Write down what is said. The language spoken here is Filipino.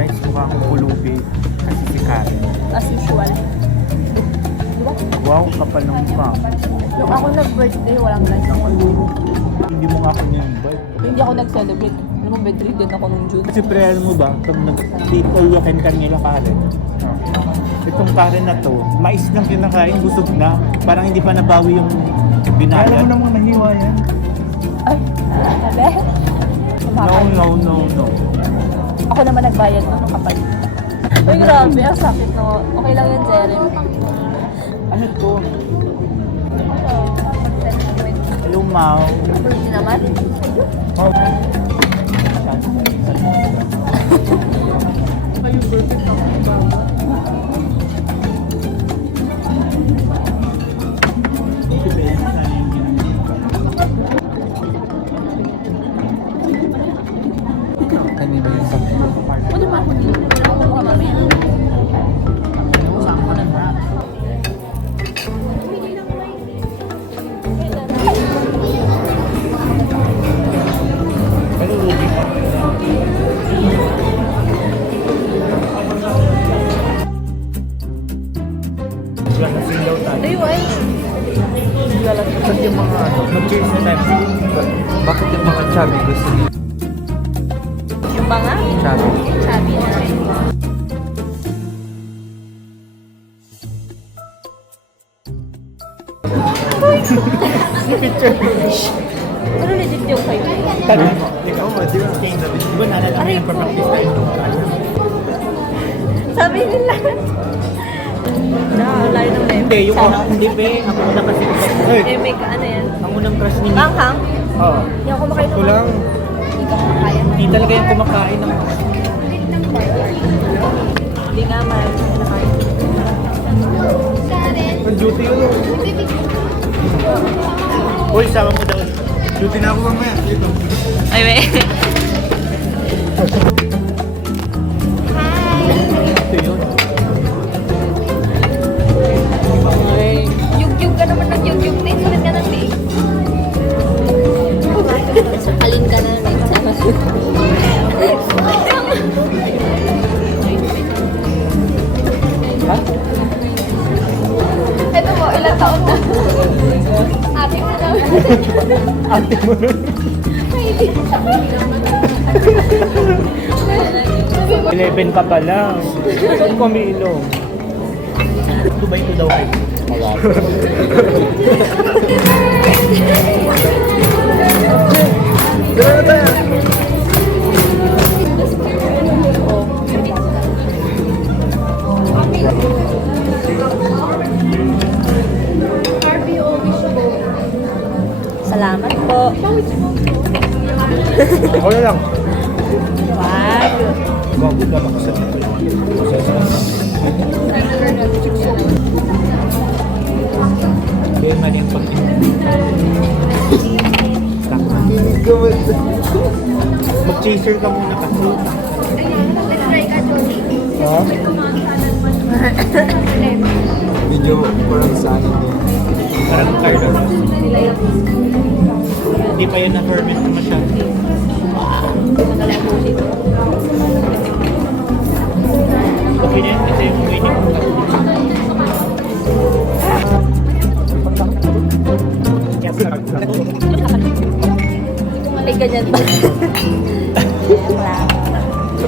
Guys, mukha akong pulubi kasi si Karen. As usual. Diba? Wow, kapal ng mukha. Nung ako nag-birthday, walang lunch. Hindi mo nga ako ni-invite. Hindi ako nag-celebrate. Alam mo, bedridden ako nung June. Kasi pre, alam mo ba, pag nag-take all you can nila Karen. Itong Karen na to, mais lang kinakain, busog na. Parang hindi pa nabawi yung binayad. Alam mo namang nahiwa yan. Ay, sabi? No. Ako naman nagbayad no, nung kapal. Uy, grabe, ang sakit no. Okay lang yun, Jeremy. Ano to? Hello, Mau. Hindi naman. Oh. Kanina yung sabi ko. Pwede ba ako dito? Ako ka mamaya. Saan ko na na? Pero Ruby pa. Lasing daw tayo. Ay, ay. Bakit yung mga mag-cheers na tayo? Bakit yung mga chubby gusto niyo? Yung mga? Chubby. Sabi na. Si picture. Ano legit yung kayo? Ikaw mo, di ba? Di ba nalala mo yung practice tayo? Sabi nila. Layo ng left. Hindi, yung unang hindi ba? Ang unang kasi Eh, may ka, ano yan? ang unang crush ni Manghang? Oo. Hindi ako kumakain Sakto lang. Hindi ka kumakain. Hindi talaga yung kumakain ng Hindi nga, mahal ko kumakain. ang duty yun. Uy, sama mo daw. Duty na ako mamaya. Dito. Ay, wait. Ito yun. Ay. Yug-yug ka naman ng yug-yug. Sulit ka ng leg. Sakalin ka na ng sama. Ha? Ito mo, ilang taon na. Ate mo na. Ate mo nun. 11 ka pa lang. Saan ko umiinom? Ito ba ito daw kayo? Dala na tayo! Salamat po. Ako na lang. Wow. Bago ka makasal na kayo. Kaya man yung mag-chaser ka muna kasi. Ha? Video parang sa akin din. Parang Carlos. Hindi pa yun na-ferment na masyado. Okay na yan kasi yung waiting ko. May ganyan ba?